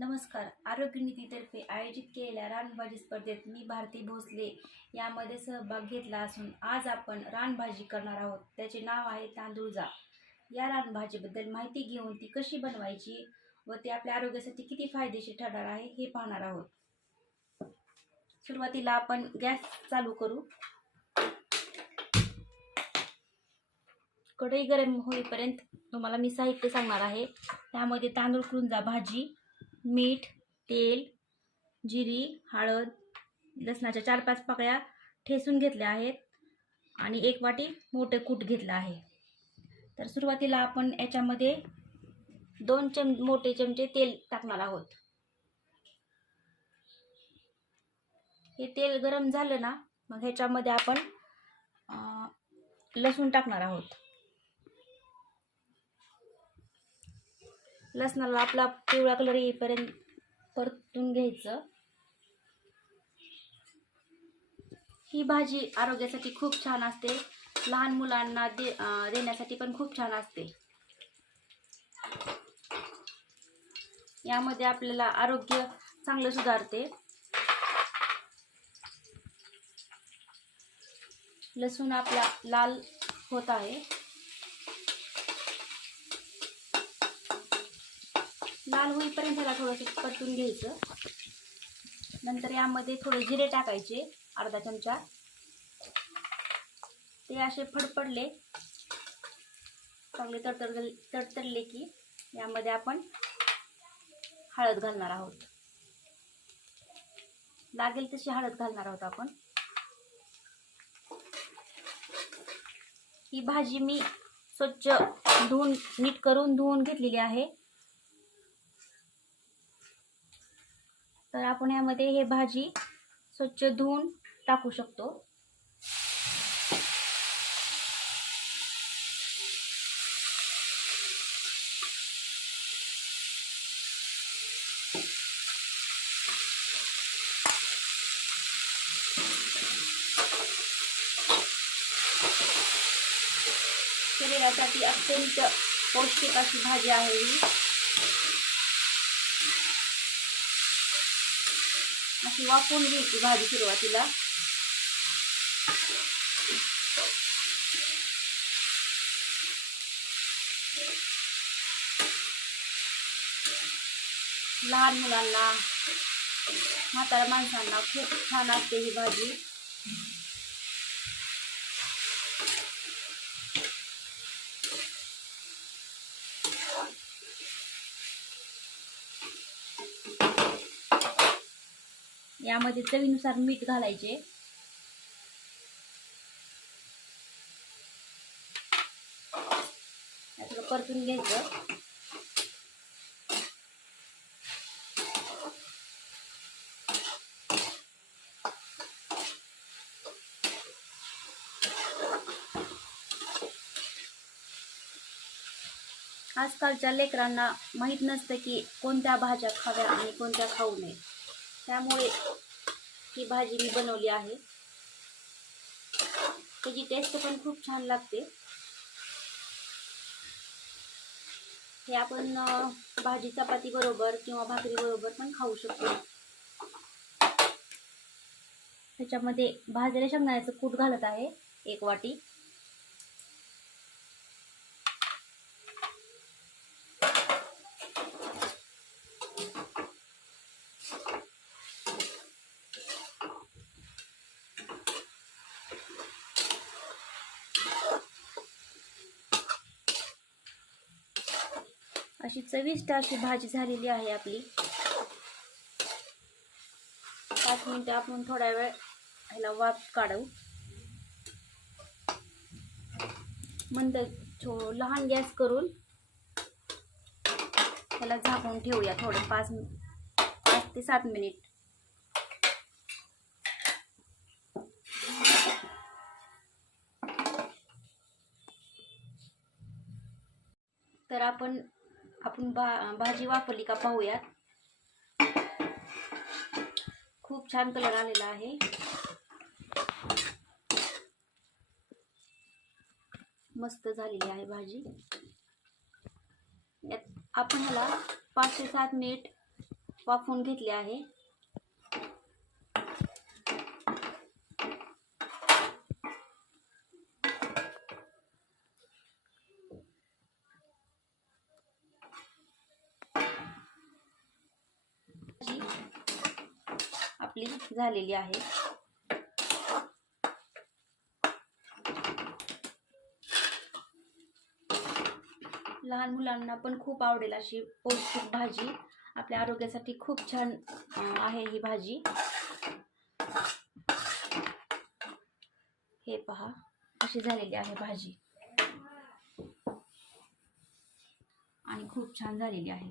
नमस्कार. आरोग्य नीतीतर्फे आयोजित केलेल्या रानभाजी स्पर्धेत मी भारती भोसले यामध्ये सहभाग घेतला असून आज आपण रानभाजी करणार आहोत. त्याचे नाव आहे तांदूळजा या रानभाजीबद्दल माहिती घेऊन ती कशी बनवायची व ती आपल्या आरोग्यासाठी किती फायदेशीर ठरणार आहे हे पाहणार आहोत. सुरुवातीला आपण गॅस चालू करू. कढई गरम होईपर्यंत तुम्हाला मी साहित्य सांगणार आहे. त्यामध्ये तांदूळ कृंजा भाजी मीठ तेल जिरी हळद लसणाच्या चार पाच पाकळ्या ठेसून घेतल्या आहेत आणि एक वाटी मोठे कूट घेतलं आहे. तर सुरुवातीला आपण याच्यामध्ये दोन चम मोठे चमचे तेल टाकणार आहोत. हे तेल गरम झालं ना मग ह्याच्यामध्ये आपण लसूण टाकणार आहोत. लसणाला आपला पिवळा कलर येईपर्यंत परतून घ्यायचं. ही भाजी आरोग्यासाठी खूप छान असते. लहान मुलांना दे देण्यासाठी पण खूप छान असते. यामध्ये आपल्याला आरोग्य चांगलं सुधारते. लसूण आपला लाल होत आहे. लाल होईपर्यंत त्याला थोडंसं परतून घ्यायचं. नंतर यामध्ये थोडे जिरे टाकायचे अर्धा चमचा. ते असे फडफडले. चांगले तडतड तडतडले की यामध्ये आपण हळद घालणार आहोत. लागेल तशी हळद घालणार आहोत आपण. ही भाजी मी स्वच्छ धुवून नीट करून धुवून घेतलेली आहे. तर आपण यामध्ये हे भाजी स्वच्छ धुवून टाकू शकतो. शरीरासाठी अत्यंत पौष्टिक अशी भाजी आहे ही. अशी वापरून घ्यायची भाजी सुरुवातीला. लहान मुलांना म्हाताऱ्या माणसांना खूप छान असते ही भाजी. यामध्ये चवीनुसार मीठ घालायचे. परतून घ्यायचं. आजकालच्या लेकरांना माहीत नसतं की कोणत्या भाज्या खाव्या आणि कोणत्या खाऊ नये त्यामुळे ही भाजी मी बनवली आहे. त्याची टेस्ट पण खूप छान लागते. हे आपण भाजी चपाती बरोबर किंवा भाकरी बरोबर पण खाऊ शकतो. त्याच्यामध्ये भाजलेल्या शेंगदाण्याचं कूट घालत आहे एक वाटी. अशी चविष्ट अशी भाजी झालेली आहे आपली. पाच मिनिटं आपण थोडा वेळ ह्याला वाफ काढू. मंद छो लहान गॅस करून त्याला झाकून ठेवूया थोडं पाच पाच ते सात मिनिट. तर आपण आपण भा भाजी वापरली का पाहूयात. खूप छान कलर आलेला आहे. मस्त झालेली आहे भाजी. यात आपण ह्याला पाच ते सात मिनिट वाफवून घेतले आहे. आपली झालेली आहे. लहान मुलांना पण खूप आवडेल अशी पौष्टिक भाजी. आपल्या आरोग्यासाठी खूप छान आहे ही भाजी. हे पहा अशी झालेली आहे भाजी. आणि खूप छान झालेली आहे.